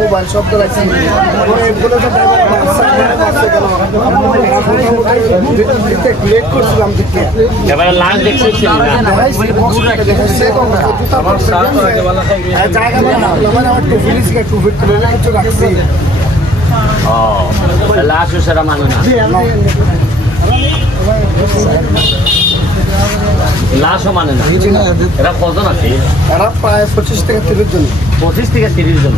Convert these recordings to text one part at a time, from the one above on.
mobile শব্দ লাগছে late করছিলাম এবারে লাঞ্চ দেখছি ও লাশ সেটা মানে না লাশও মানে না এরা কজন আছে এরা প্রায় 25 থেকে 30 জন 25 থেকে 30 জন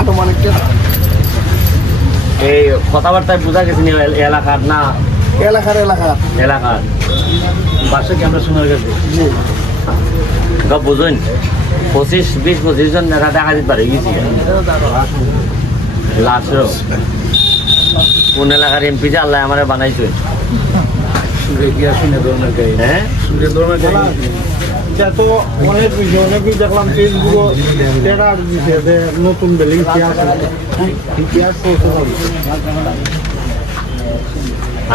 আনুমানিক এই কথাবার্তায় বোঝা গেছে এলাকার না এলাকার বাসে ক্যামেরা শোনার গেছে বুঝুন 25 জন দেখা দিতে পারে গেছি লাশও কোন এলাকার এমপি যে আল্লাহ আমার বানাইছে হ্যাঁ তো অনেক দেখলাম নতুন বিল্ডিং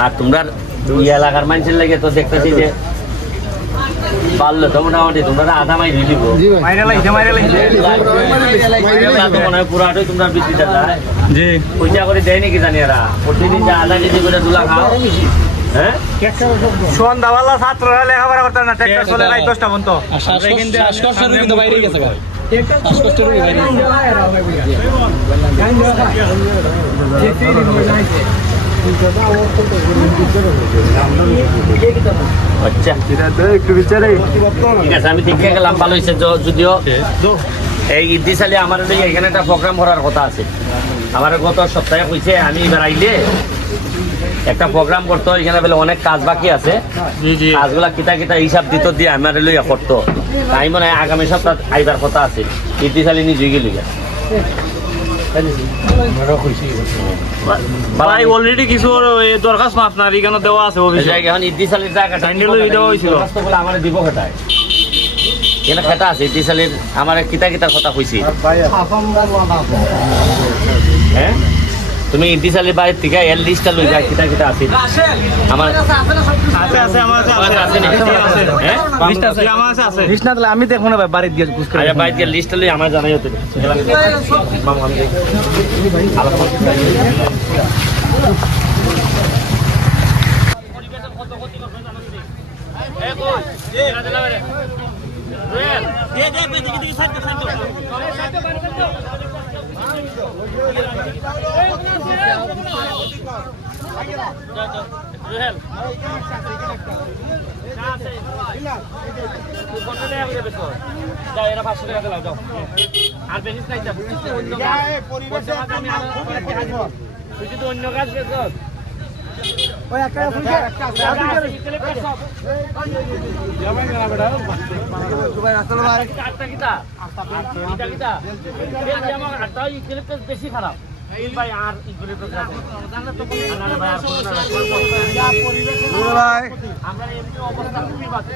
আর তোমরা এলাকার মানুষের লাগে তো দেখতেছি যে পারলো তো মোটামুটি তোমরা আধা মাই দিয়ে দিব পুরাটাই তোমরা বৃষ্টি যায় জি পয়সা করে দেয় নাকি জানি এরা প্রতিদিন যে আধা কেজি করে তুলা খাও হ্যাঁ সন্ধ্যাবেলা ছাত্ররা লেখাপড়া করতে না ট্রাক্টর চলে নাই 10টা পর্যন্ত কিন্তু বাইরে গেছে আচ্ছা একটু বিচারে ঠিক আছে আমি দেখে গেলাম ভালো হয়েছে যদিও এই ঈদি সালে আমার এখানে একটা প্রোগ্রাম করার কথা আছে আমার গত সপ্তাহে কইছে আমি এবার আইলে একটা প্রোগ্রাম করতো এখানে বলে অনেক কাজ বাকি আছে কাজগুলা কিতা কিতা হিসাব দিত দিয়ে আমার লইয়া করতো তাই মনে হয় আগামী সপ্তাহ আইবার কথা আছে ঈদি সালে নিজে গেলি ভাই অলরেডি কিছু দরখাস্ত আপনার এখানে দেওয়া আছে এখন ঈদি সালের জায়গাটা দেওয়া হয়েছিল আমার দিব খেটায় এখানে খেটা আছে ঈদি সালের আমার কিতা কিতার কথা কইছি হ্যাঁ তুমি ঈদি সালের বাইরে থেকে এর লিস্টটা লই যাই কিতা কিতা আছে আমার আমি দেখো না ভাই বাড়ির দিয়ে বাইরে দিয়ে লিস্টটা লই আমার জানাই হতে অন্য কাজ বেশি খারাপ ভাই আর আমরা এমনি অবস্থা খুবই বাজে